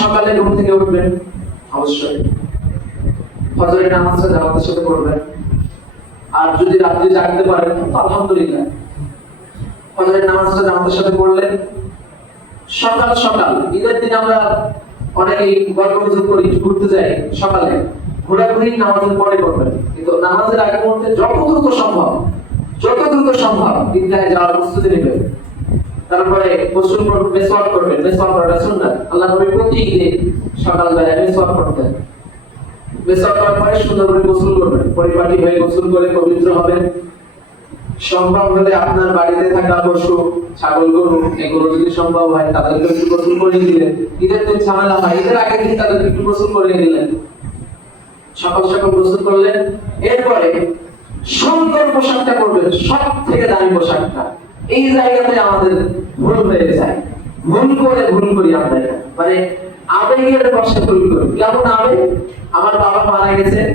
সকালে ঘুম থেকে উঠবেন, অবশ্যই ফজরের নামাজটা জামাতের সাথে পড়বেন। আর যদি রাত্রে জাগতে পারেন, তো আলহামদুলিল্লাহ। ফজরের নামাজটা জামাতের সাথে পড়লেন। সকাল সকাল, ঈদের দিন আমরা অনেকেই গল্প করি, ঘুরতে যাই সকালে। ঘোরাঘুরি নামাজের পরে করবেন কিন্তু নামাজের আগে মুহূর্তে যত দ্রুত সম্ভব, যত দ্রুত সম্ভব ঈদগাহে যাওয়ার প্রস্তুতি নেবেন। তারপরে গোসল করবেন মেসওয়াক করবেন মেসওয়াক করাটা সুন্নাত। আল্লাহ নবী প্রতি ঈদে সকালবেলা মেসওয়াক করতেন। মেসওয়াক করার পরে সুন্দর করে গোসল করবেন। পরিপাটি হয়ে গোসল করে পবিত্র হবেন। সম্ভব হলে আপনার বাড়িতে থাকা পশু, ছাগল, গরু, এগুলো যদি সম্ভব হয় তাদেরকে একটু গোসল করে দিলেন। ঈদের দিন ঝামেলা হয়, ঈদের আগে দিন তাদেরকে একটু গোসল করে দিলেন। সকাল সকাল গোসল করলেন। এরপরে সুন্দর পোশাকটা করবেন সব থেকে দামি পোশাকটা। এই জায়গাতে আমাদের ভুল হয়ে যায়। ভুল করে ভুল করি আমরা। মানে আবেগের বসে ভুল করি। কেমন আবেগ? আমার বাবা মারা গেছে।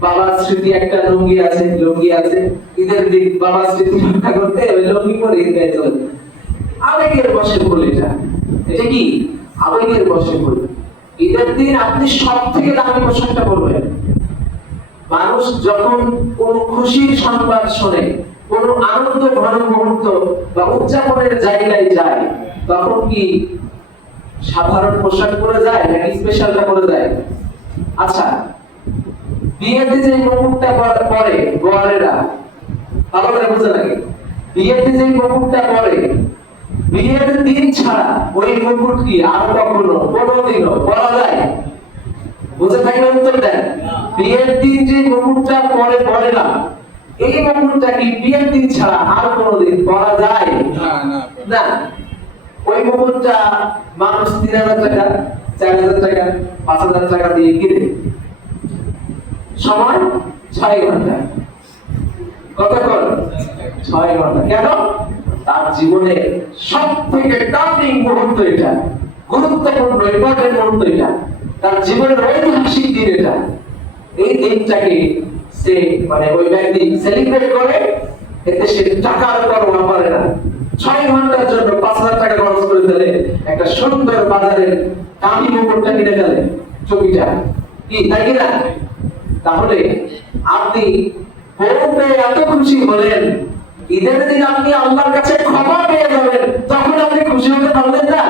বাবার স্মৃতি একটা লুঙ্গি আছে লুঙ্গি আছে। ঈদের দিন বাবার স্মৃতি করতে লুঙ্গি চলে আবেগের বসে ভুল এটা। এটা কি? আবেগের বসে ভুল। ঈদের দিন আপনি সব থেকে দামি পোশাকটা পরবেন। মানুষ যখন কোন খুশির সংবাদ শোনে কোন আনন্দ ঘন মুহূর্ত বা উদযাপনের জায়গায় যায় তখন কি সাধারণ পোশাক পরে যায় নাকি স্পেশালটা পরে যায়? আচ্ছা বিয়েতে যে মুকুটটা পর- পরে বরেরা ভালো করে বুঝে লাগে বিয়েতে যে মুকুটটা পরে বিয়ের দিন ছাড়া ওই মুকুট কি আর কখনো কোনোদিনও পরা যায়? বুঝে থাকলে উত্তর দেন। বিয়ের দিন যে মুকুটটা পরে পরে না এই মুকুটটা কি বিয়ের দিন ছাড়া আর কোনোদিন পরা যায়? না ওই মুকুটটা মানুষ তিন হাজার টাকা চার হাজার টাকা পাঁচ হাজার টাকা দিয়ে কিনে সময় ছয় ঘণ্টা। কতক্ষণ? ছয় ঘণ্টা। কেন? তার জীবনে সব থেকে টার্নিং মুহূর্ত এটা। গুরুত্বপূর্ণ ইম্পর্টেন্ট মুহূর্ত এটা। তার জীবনের ঐতিহাসিক দিন এটা। এই দিনটাকে সে মানে ওই ব্যক্তি সেলিব্রেট করে, এতে সে টাকার পরোয়া করে না। ছয় ঘণ্টার জন্য পাঁচ হাজার টাকা খরচ করে ফেলে, একটা সুন্দর বাজারের দামি কিনে ফেলে। ছবিটা কি, তাই কিনা? তাহলে আপনি বউ পেয়ে এত খুশি হলেন, ঈদের দিন আপনি আল্লাহর কাছে ক্ষমা পেয়ে যাবেন, তখন আপনি খুশি হতে পারলেন না।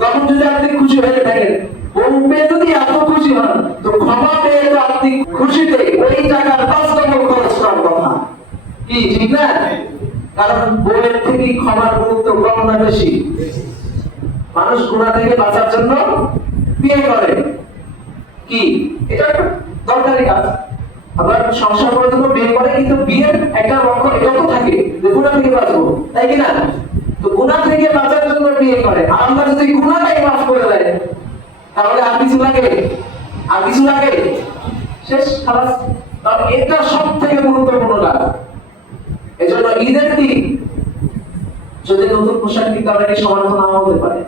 তখন যদি আপনি খুশি হয়ে থাকেন বউ যদি এত খুশি হন, তো ক্ষমা পেয়ে তো আপনি খুশিতে ওই টাকা খরচ করার কথা কি ঠিক না কারণ বউয়ের থেকে ক্ষমার গুরুত্ব কম না বেশি। মানুষ গুণা থেকে বাঁচার জন্য বিয়ে করে। কি? এটা দরকারি কাজ। আবার সংসার করার জন্য বিয়ে করে, কিন্তু বিয়ের একটা লক্ষণ এটাও তো থাকে যে গুণা থেকে বাঁচবো, তাই কি না? তো গুণা থেকে বাঁচার জন্য বিয়ে করে। আর আল্লাহ যদি গুণাটাই মাফ করে দেয়, তাহলে আর কিছু লাগে? আর কিছু লাগে? শেষ, খালাস। তাহলে এটা সব থেকে গুরুত্বপূর্ণ কাজ এজন্য ঈদের দিন যদি নতুন পোশাক কিনতে সমালোচনা নাও হতে পারে।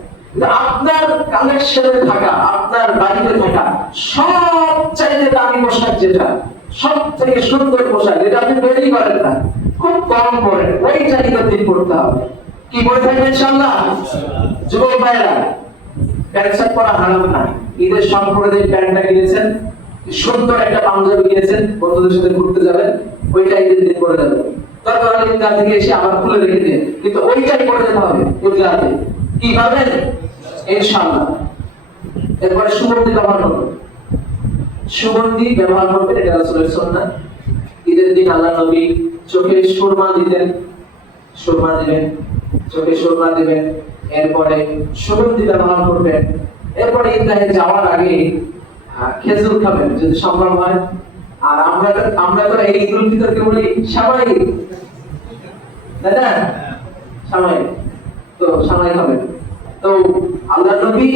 আপনার কালেকশনে থাকা, আপনার বাড়িতে থাকা সব চাইতে দামি পোশাক যেটা সব থেকে সুন্দর পোশাক যেটা আপনি তৈরি করেন না, খুব কম ওইটা ঈদের দিন পড়তে হবে। কি পরে থাকবেন ইনশাল্লাহ যুবক ভাইরা হারাম না। ঈদের সব করে যে প্যান্টটা কিনেছেন, সুন্দর একটা পাঞ্জাবি কিনেছেন, বন্ধুদের সাথে ঘুরতে যাবেন ওইটা ঈদের দিন পরে যাবেন। দরকার হলে এসে আবার খুলে রেখে দিন কিন্তু ওইটাই পরে যেতে হবে ঈদগাহতে কি পাবেন ইনশাআল্লাহ। এরপরে সুগন্ধি ব্যবহার করবেন সুগন্ধি ব্যবহার করবেন, এটা রাসূলের সুন্নাহ। ঈদের দিন আল্লাহ নবী চোখে সুরমা দিতেন। সুরমা দিবেন, চোখে সুরমা দিবেন। এরপরে সুগন্ধি ব্যবহার করবেন। এরপরে ঈদগাহে যাওয়ার আগে খেজুর খাবেন। যদি সম্ভব হয় আর আমরা আমরা তো এই ঈদুল ফিতরকে বলি সামাই। তাই না তো সামাই খাবেন। তো আল্লাহ নবী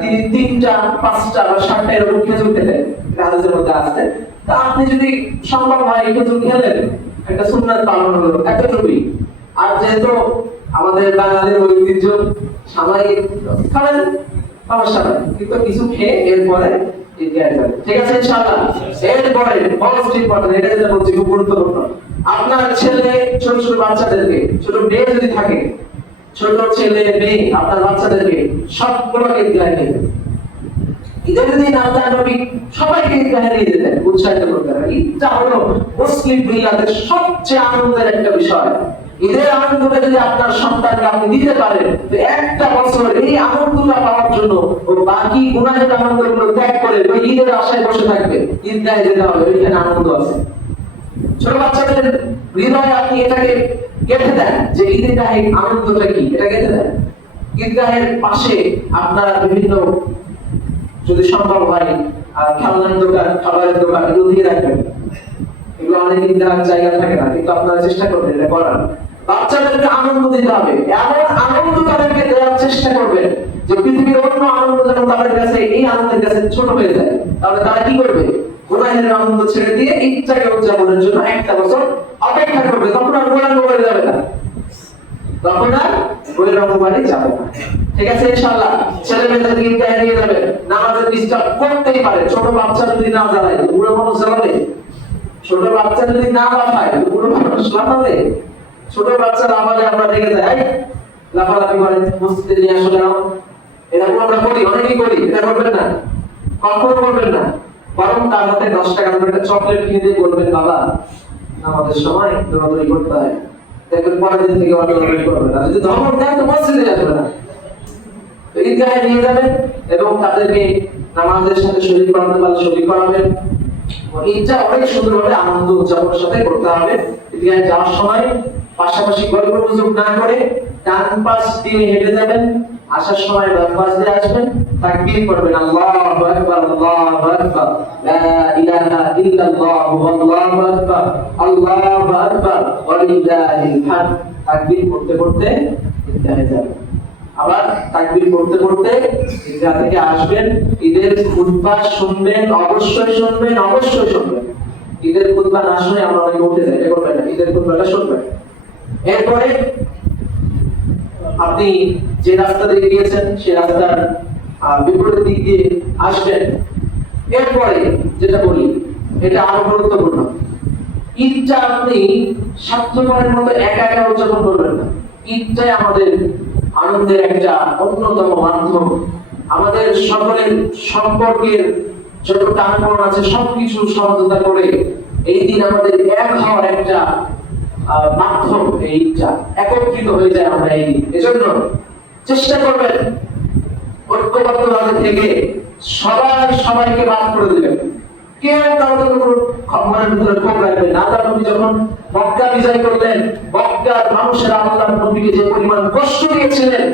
তিনি তিনটা, পাঁচটা বা সাতটা এরকম খেজুর এটা হাদিসের মধ্যে আছে। তা আপনি যদি সম্ভব হয় খেজুর খেলেন, একটা সুন্নাত পালন হলো এতটুকুই। আর যেহেতু আমাদের বাঙালির ঐতিহ্য সামাজিক খাবেন। সমস্যা কিন্তু কিছু খেয়ে এরপরে ঠিক আছে এরপরে মোস্ট ইম্পর্টেন্ট এটা যেটা বলছি, খুব গুরুত্বপূর্ণ। আপনার ছেলে, ছোট ছোট বাচ্চাদেরকে, ছোট মেয়ে যদি থাকে, ছোট ছেলে, মেয়ে, আপনার বাচ্চাদেরকে সবগুলোকে ঈদগাহে নিয়ে যাবেন। ঈদের দিন আল্লাহ নবী সবাইকে ঈদগাহে নিয়ে উৎসাহিত করতেন ঈদটা হলো মুসলিম মিল্লাতের সবচেয়ে আনন্দের একটা বিষয়। ঈদের আনন্দটা যদি আপনার সন্তানকে আপনি দিতে পারেন, তো একটা বছর এই আনন্দটা পাওয়ার জন্য বাকি আনন্দগুলো ত্যাগ করে ওই ঈদের আশায় বসে থাকবে যেতে হবে, ওইখানে আনন্দ আছে। ছোট বাচ্চাদের হৃদয়ে আপনি এটাকে দেন যে ঈদগাহে আনন্দটা কি? এটা গেঁথে দেন। ঈদগাহের পাশে আপনারা বিভিন্ন যদি সম্ভব হয় খেলনার দোকান, খাবারের দোকান, এগুলো দিয়ে রাখবেন। এগুলো অনেক ঈদগাহ জায়গা থাকে না, কিন্তু আপনারা চেষ্টা করবেন, এটা করার। বাচ্চাদেরকে আনন্দ দিতে হবে। এমন আনন্দ তাদেরকে দেওয়ার চেষ্টা করবেন যে পৃথিবীর অন্য আনন্দ যেন তাদের কাছে এই আনন্দের কাছে ছোট হয়ে যায়। তাহলে তারা কি করবে? আনন্দ ছেড়ে দিয়ে ইচ্ছাকে উদযাপনের জন্য একটা বছর অপেক্ষা করবে। তখন আর গোলাঙ্গ করে যাবে না। তখন আর যাবে না। ঠিক আছে, ইনশাআল্লাহ। ছেলে মেয়েদের নিয়ে যাবে নামাজের ডিস্টার্ব করতেই পারে। ছোট বাচ্চা যদি না জ্বালায় বুড়ো মানুষ জ্বালাবে ছোট বাচ্চা যদি না লাফায় বুড়ো মানুষ লাফাবে ছোট বাচ্চা লাফালে আমরা রেগে যাই। লাফালাফি করে, মসজিদে নিয়ে আসো কেন? এরকম আমরা করি, অনেকেই করি, এটা করবেন না। কখনো করবেন না। বরং তার হাতে দশ টাকা করে একটা চকলেট কিনে দিয়ে বলবেন, বাবা, আমাদের সময় দৌড়াদৌড়ি করতে হয়। দেখবেন পরের দিন থেকে অনেক দৌড়াদৌড়ি করবে না। যদি ধমক দেন, তো মসজিদে আসবে না। তো ঈদগাহে নিয়ে যাবেন এবং তাদেরকে নামাজের সাথে শরীর করাতে পারলে শরীর করাবেন। ঈদটা অনেক সুন্দরভাবে আনন্দ উদযাপনের সাথে করতে হবে। যাওয়ার সময় পাশাপাশি না করে ডান পাশ দিয়ে হেঁটে যাবেন। আসার সময় পাশ দিয়ে আসবেন। তাকবীর করবেন আল্লাহু আকবার আল্লাহু আকবার, লা ইলাহা ইল্লাল্লাহ, আল্লাহু আকবার আল্লাহু আকবার, ওয়ালিল্লাহিল হামদ। তাকবীর করতে করতে যাবেন। আবার তাকবীর পড়তে পড়তে থেকে আসবেন। ঈদের খুতবা শুনবেন, অবশ্যই শুনবেন অবশ্যই শুনবেন। ঈদের খুতবা না শুনে আমরা অনেকে উঠে যাই করবেন না, ঈদের খুতবাটা শুনবেন। এরপরে আপনি যে রাস্তা দিয়ে গিয়েছেন সেই রাস্তার বিপরীত দিক দিয়ে আসবেন। এরপরে যেটা বলি, এটা আরও গুরুত্বপূর্ণ। ঈদটা আপনি স্বার্থপরের মতো একা একা উদযাপন করবেন না। ঈদটাই আমাদের আনন্দের একটা অন্যতম মাধ্যম আমাদের সকলের সম্পর্কের যত টানপন আছে সবকিছু সহযোগিতা করে এই দিন আমাদের এক হওয়ার একটা মাধ্যম এই ঈদটা একত্রিত হয়ে যায় আমরা এই এজন্য চেষ্টা করবেন ঐক্যবদ্ধভাবে থেকে সবাই সবাইকে বাদ করে দিবেন কেউ কারোর কোনো মনের ভিতরে ক্ষোভ যখন মক্কা বিজয় করলেন। মক্কার মানুষেরা আল্লাহ নবীকে যে পরিমাণ কষ্ট দিয়েছিলেন,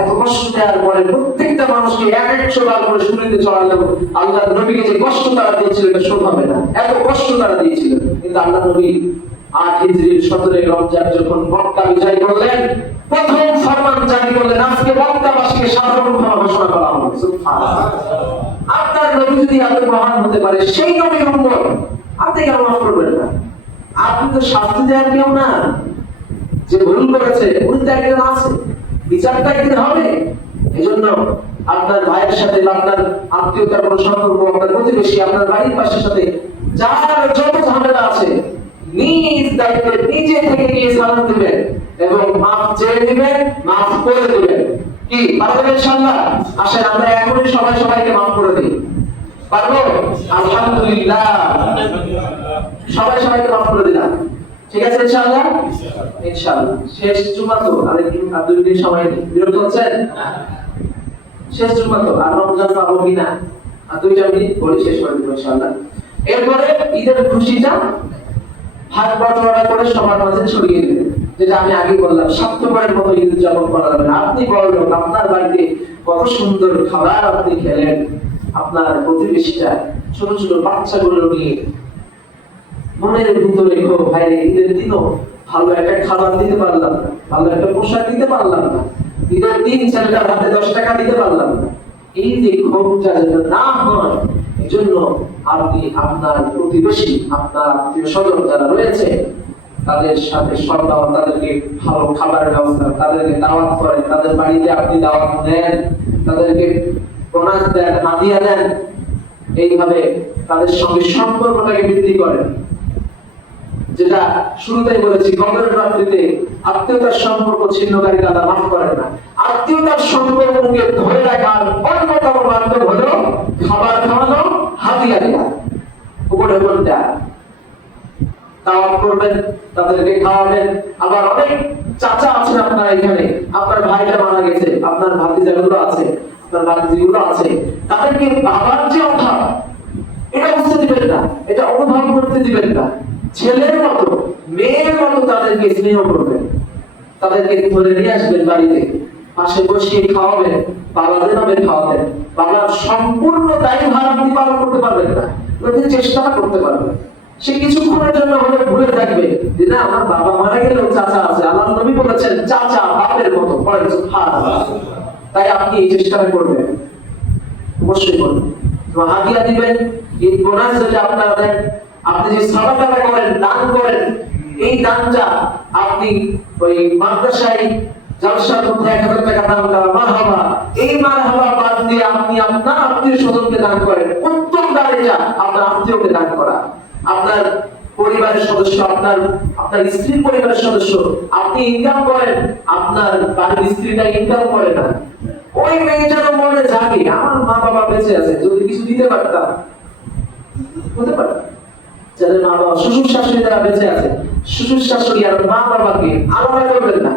এত কষ্ট দেওয়ার পরে প্রত্যেকটা মানুষকে এক একশো বার করে শুনিতে চড়ালো আল্লাহ নবীকে যে কষ্ট তারা দিয়েছিল এটা শোধ হবে না। এত কষ্ট তারা দিয়েছিল। কিন্তু আল্লাহ নবী আট হিজরির সতেরোই রমজান যখন মক্কা বিজয় করলেন, প্রথম ফরমান জারি করলেন। আজকে মক্কাবাসীকে সাধারণ ঘোষণা করা হবে। আপনার নবী যদি এত মহান হতে পারে, সেই নবীর উম্মত আপনি কেন মাফ করবেন না? আপনি তো শাস্তি দেওয়ার কেউ না। যে ভুল করেছে উনি তো একজন আছে। বিচারটা একদিন হবে। এই জন্য আপনার ভাইয়ের সাথে আপনার আত্মীয়তার কোনো সম্পর্ক, আপনার প্রতিবেশী, আপনার বাড়ির পাশের সাথে যার যত ঝামেলা আছে, নিজ দায়িত্বে নিজে থেকে গিয়ে সালাম দিবেন এবং মাফ চেয়ে দিবেন মাফ করে দিবেন। কি? পারবেন ইনশাআল্লাহ আসেন, আমরা এখনই সবাই সবাইকে মাফ করে দিই। পারব? আলহামদুলিল্লাহ। সবাই সবাইকে মাফ করে দিলাম। ঠিক আছে, ইনশাআল্লাহ? ইনশাআল্লাহ। শেষ জুমা তো, আর একটু দিন সময় বিরত হচ্ছেন? শেষ জুমা তো, আর রমজান পাবো কিনা? আর শেষ করে ইনশাআল্লাহ। এরপরে ঈদের খুশিটা ভাগ বটোয়ারা করে সবার মাঝে ছড়িয়ে দেবে। যেটা আমি আগে বললাম সপ্তবারের মতো ঈদ উদযাপন করা যাবে আপনি লোক আপনার বাড়িতে কত সুন্দর খাবার আপনি খেলেন। আপনার প্রতিবেশীটা ছোট ছোট বাচ্চাগুলো নিয়ে মনের ভিতরে ভাই ঈদের দিনও ভালো একটা খাবার দিতে পারলাম না, ভালো একটা পোশাক দিতে পারলাম না, ঈদের দিন ছেলেটার হাতে দশ টাকা দিতে পারলাম না। এই যে ক্ষোভটা যেন না হয়, এজন্য আপনি, আপনার প্রতিবেশী, আপনার আত্মীয় স্বজন যারা রয়েছে, তাদের সাথে সদ্ভাব তাদেরকে ভালো খাবারের ব্যবস্থা, তাদেরকে দাওয়াত করেন, তাদের বাড়িতে আপনি দাওয়াত দেন, তাদেরকে দেন দেন, এইভাবে তাদের সঙ্গে সম্পর্কটাকে বৃদ্ধি করেন। যেটা শুরুতেই বলেছি রাত্রিতে আত্মীয়তার সম্পর্ক ছিন্নকারী দাদা মাফ করেন না। আত্মীয়তার সম্পর্ককে ধরে রাখার অন্যতম মাধ্যম খাবার খাওয়ানো হাতিয়া দেওয়া। উপরে উপর করবেন, তাদেরকে খাওয়াবেন। আবার অনেক চাচা আছেন আপনার এখানে। আপনার ভাইটা মারা গেছে, আপনার ভাতিজাগুলো আছে। ভাতিজিগুলো আছে, তাদেরকে বাবার যে অভাব, এটা বুঝতে দিবেন না, এটা অনুভব করতে দিবেন না। ছেলের মতো, মেয়ের মতো তাদেরকে স্নেহ করবেন। তাদেরকে ধরে নিয়ে আসবেন বাড়িতে, পাশে বসিয়ে খাওয়াবেন বাবা যেভাবে খাওয়াবেন বাবার সম্পূর্ণ দায়ভার আপনি পালন করতে পারবেন না কিন্তু চেষ্টা করতে পারবেন। সে কিছুক্ষণের জন্য হলে ভুলে থাকবে যে না, আমার বাবা মারা গেলেও চাচা আছে। আল্লাহ নবী বলেছেন, চাচা, বাপের মতো পড়েন। তাই আপনি এই চেষ্টাটা করবেন। অবশ্যই করবেন। হাদিয়া দিবেন, এই বোনাস যদি আপনারা দেন, আপনি যে সাদাকাটা করেন, দান করেন, এই দানটা আপনি ওই মাদ্রাসায় জলসার মধ্যে এক হাজার টাকা দান করা মারহাবা, এই মারহাবা বাদ দিয়ে আপনি আপনার আত্মীয় স্বজনকে দান করেন। উত্তম দান এটা, আপনার আত্মীয়কে দান করা। আপনার পরিবারের সদস্য, আপনার আপনার স্ত্রীর পরিবারের সদস্য, আপনি ইনকাম করেন, আপনার বাড়ির স্ত্রীটা ইনকাম করে না। ওই মেয়েটারও মনে জাগে, আমার মা বাবা বেঁচে আছে, যদি কিছু দিতে পারতাম। হতে পারে। যাদের মা বাবা শ্বশুর শাশুড়ি যারা বেঁচে আছে, শ্বশুর শাশুড়ি আর মা বাবাকে আলাদা করবেন না।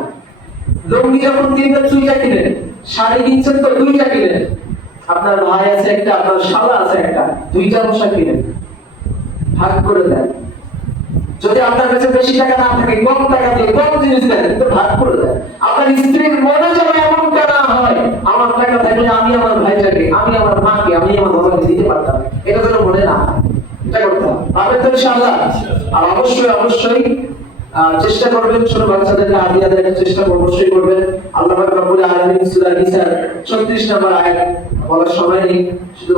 লুঙ্গি যখন কিনবেন, দুইটা কিনেন। শাড়ি কিনছেন তো দুইটা কিনেন। আপনার ভাই আছে একটা, আপনার শালা আছে একটা, দুইটা পোশাক কিনেন। ভাগ করে দেন। যদি আপনার কাছে বেশি টাকা না থাকে, কম টাকা দিয়ে কম জিনিস দেন, তো ভাগ করে দেন। আপনার স্ত্রীর মনে যেন এমনটা না হয়, আমার টাকা থাকলে আমি আমার ভাইটাকে, আমি আমার মাকে, আমি আমার বাবাকে দিতে পারতাম। এটা যেন মনে না এটা করতে তো আর অবশ্যই অবশ্যই চেষ্টা করবেন, ছোট বাচ্চাদেরকে আদিয়া দেওয়ার চেষ্টা অবশ্যই করবেন। আল্লাহ পাক আলামিন সূরা নিসার 36 নম্বর আয়াত বলার সময় নেই। শুধু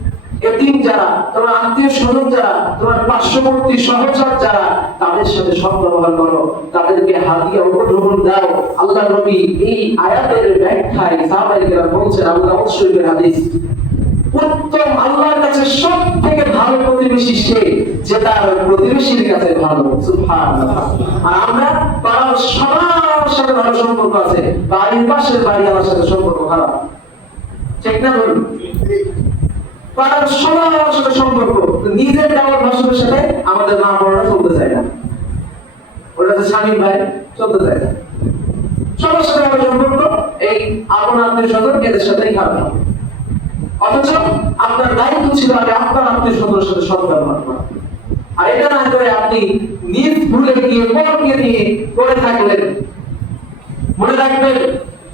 এতিম যারা, তোমার আত্মীয় স্বজন যারা, তোমার পার্শ্ববর্তী সহচর যারা, তাদের সাথে সদ্ব্যবহার করো। তাদেরকে হাদিয়া উপঢৌকন দাও। আল্লাহ নবী এই আয়াতের ব্যাখ্যায় সাহাবায়ে কেরাম বলছেন আল্লাহ শরীফের হাদিস, উত্তম আল্লাহর কাছে সব থেকে ভালো প্রতিবেশী সে যে তার প্রতিবেশীর কাছে ভালো। আর আমরা, পাড়ার সবার সাথে ভালো সম্পর্ক আছে, বাড়ির পাশের বাড়ি আমার সাথে সম্পর্ক খারাপ। ঠিক না বলুন? পাড়ার সবার সাথে সম্পর্ক নিজের দেওয়ার ভাষণের সাথে আমাদের চলতে চায় না। ওটা স্বামীর ভাই, চলতে চায় না। সবার সাথে আমার সম্পর্ক, এই আপন আত্মীয় স্বজন এদের সাথেই খারাপ হবে। অথচ আপনার দায়িত্ব ছিল আগে আপনার আত্মীয় স্বজনের সাথে সৎ ব্যবহার করা। আর এটা না করে আপনি নিজ ভুলে গিয়ে নিয়ে করে থাকলেন। মনে রাখবেন,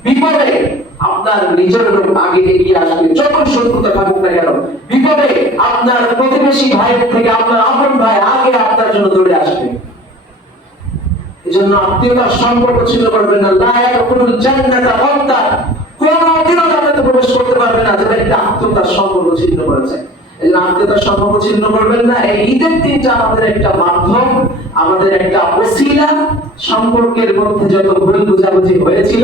বিপদে আপনার নিজের লোক আগে এগিয়ে আসবে যত শত্রুতা থাকুক না কেন, বিপদে আপনার প্রতিবেশী ভাইয়ের থেকে আপনার আপন ভাই আগে আপনার জন্য দৌড়ে আসবে। আত্মীয়তার সম্পর্ক ছিল না। জান্নাতা কোনদিনও জান্নাতে প্রবেশ করতে পারবে না, যেটা একটা আত্মীয়তার সম্পর্ক ছিন্ন করেছে। এই আত্মীয়তার সম্পর্ক ছিন্ন করবেন না। এই ঈদের দিনটা আমাদের একটা মাধ্যম, আমাদের একটা ওসিলা। সম্পর্কের মধ্যে যত ভুল বুঝাবুঝি হয়েছিল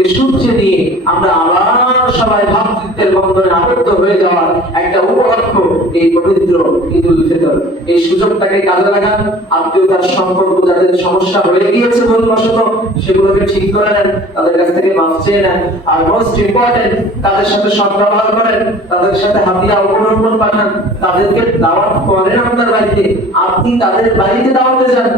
এগুলোকে সূর্যে নিয়ে আমরা আবার সবাই ভাতৃত্বের বন্ধনে আবদ্ধ হয়ে যাওয়ার একটা উপলক্ষ এই পবিত্র ঈদ উল ফিতর। এই সুযোগটাকে কাজে লাগান। আত্মীয়তার সম্পর্ক, যাদের সমস্যা হয়ে গিয়েছে ভুলবশত, সেগুলোকে ঠিক করে নেন, তাদের কাছ থেকে মাফ চেয়ে নেন। আর মোস্ট ইম্পর্টেন্ট তাদের সাথে সদ্ব্যবহার করেন, তাদের সাথে হাতিয়া অবলম্বন পাঠান। তাদেরকে দাওয়াত করেন আপনার বাড়িতে। আপনি তাদের বাড়িতে দাওয়াতে যান।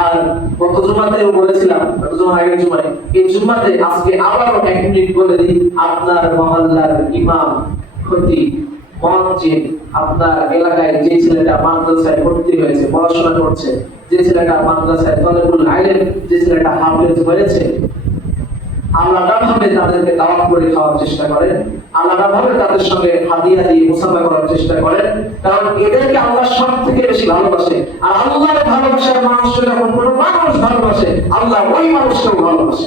আর গত জুমাতেও বলেছিলাম, গত জুমার আগের জুমায়, এই জুমাতে আজকে আবারও এক মিনিট বলে দিই, আপনার মহল্লার ইমাম খতিব মসজিদ আপনার এলাকায় যে ছেলেটা মাদ্রাসায় ভর্তি হয়েছে, পড়াশোনা করছে, যে ছেলেটা মাদ্রাসায় যে ছেলেটা হাফেজ হয়েছে তাদেরকে দাওয়াত করে খাওয়ার চেষ্টা করেন তাদের সঙ্গে হাদিয়া দিয়ে মুসাফা করার চেষ্টা করেন, কারণ এদেরকে আল্লাহ সব থেকে বেশি ভালোবাসে, আর আল্লাহর ভালোবাসার মানুষ যখন কোনো মানুষ ভালোবাসে, আল্লাহ ওই মানুষকেও ভালোবাসে।